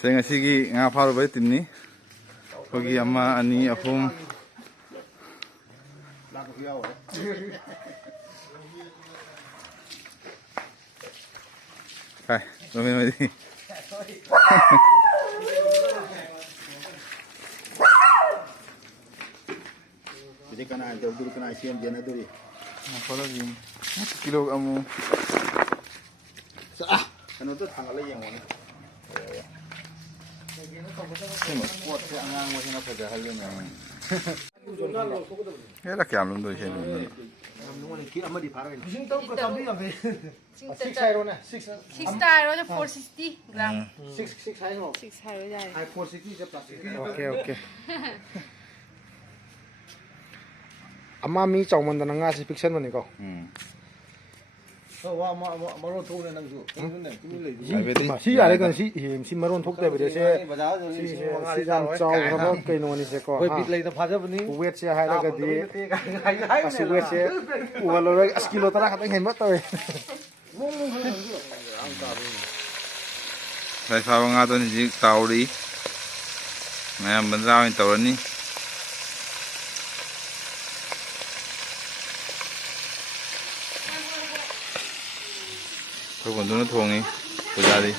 เสียงสิกีงาพาเราไปตินนี้พวกกี้อามาอันนี้อาพุ่มไปเราไม่มาดิjadi kena jauh dulu kena siam jana dulu. Apa lagi? Kilo kamu. Sah, kan itu tanggal lagi yang mana? Kuat sih angang masih nak kerja hal yang. Ya lah kiam lum tu sih lum. Kita ama di parah ini. Sing tahu kata dia apa? Six high na. Six star roja 460 gram. six high no. 6 high roja. High 460 je plastic. Okay. Ama mi chong man dan nga si fiction man ko. So wa maro thau ne nang su. Si ya le kan si si maron thok te be se. Si jam chaw ha ke no ni se ko. Koi bit lai ta phaja bani. Wet se ha la ga di. Asi wet se. U lo as kilo tara khatang hen ba to. ใส่ฟ้างาตัวนี้จิเตาดีแม่บรรดาเป็นเตานี้ทุกคนตัวนั้นทวงนี้ตัวใหญ่ดี